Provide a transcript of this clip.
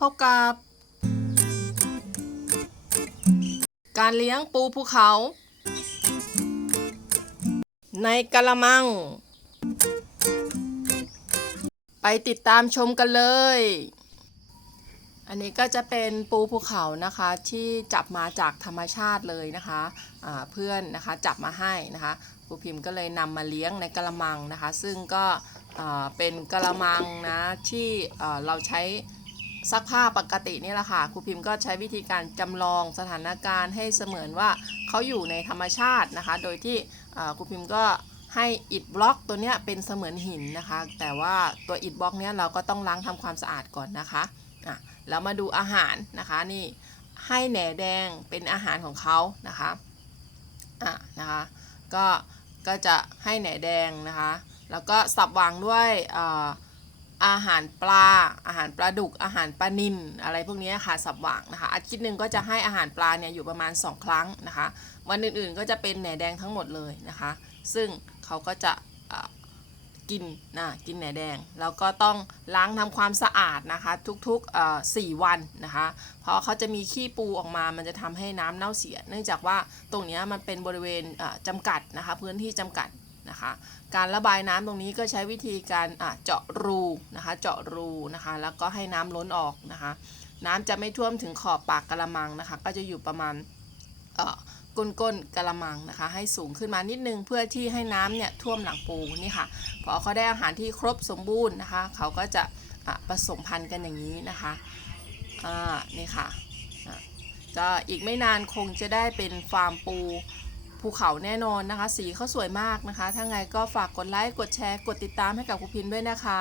พบกับ การเลี้ยงปูภูเขา ในกะละมัง ไปติดตามชมกันเลย อันนี้ก็จะเป็นปูภูเขานะคะที่จับมาจากธรรมชาติเลยนะคะอ่าเพื่อนนะคะจับมาให้นะคะครูพิมพ์ก็เลยนำมาเลี้ยงในกระมังนะคะ ซึ่งก็เป็นกระมังนะที่เราใช้ ซักผ้าปกตินี่แหละค่ะครูพิมพ์ก็ใช้วิธีการจำลองสถานการณ์ให้เสมือนว่าเขาอยู่ในธรรมชาตินะคะ โดยที่ครูพิมพ์ก็ให้อิฐบล็อกตัวเนี้ยเป็นเสมือนหินนะคะ แต่ว่าตัวอิฐบล็อกเนี้ยเราก็ต้องล้างทำความสะอาดก่อนนะคะอะแล้วมาดูอาหารนะคะนี่ให้แหนแดงเป็นอาหารของเขานะคะอะนะคะก็ก็จะให้แหนแดงนะคะ แล้วก็สับวางด้วยอ่อ อาหารปลา อาหารปลาดุก อาหารปลานิลอะไรพวกนี้ค่ะสับวางนะคะ อาทิตย์หนึ่งก็จะให้อาหารปลาเนี่ยอยู่ประมาณ 2 ครั้งนะคะ วันอื่นๆก็จะเป็นแหนแดงทั้งหมดเลยนะคะ ซึ่งเขาก็จะกินนะกินแหนแดง แล้วก็ต้องล้างทำความสะอาดนะคะ ทุกๆเอ่อสี่วันนะคะ เพราะเขาจะมีขี้ปูออกมา มันจะทำให้น้ำเน่าเสีย เนื่องจากว่าตรงนี้มันเป็นบริเวณเอ่อจำกัดนะคะ พื้นที่จำกัด นะคะ การระบายน้ำตรงนี้ก็ใช้วิธีการเจาะรูนะคะ เจาะรูนะคะ แล้วก็ให้น้ำล้นออกนะคะ น้ำจะไม่ท่วมถึงขอบปากกระมังนะคะ ก็จะอยู่ประมาณเอ่อก้นก้นกระมังนะคะ ให้สูงขึ้นมานิดนึงเพื่อที่ให้น้ำเนี่ยท่วมหลังปูนี่ค่ะพอเขาได้อาหารที่ครบสมบูรณ์นะคะ เขาก็จะะผสมพันธุ์กันอย่างนี้นะคะนี่ค่ะอะก็อีกไม่นานคงจะได้เป็นฟาร์มปู ภูเขาแน่นอนนะคะ สีเขาสวยมากนะคะ ถ้าไงก็ฝากกดไลค์ กดแชร์ กดติดตามให้กับครูพินด้วยนะคะ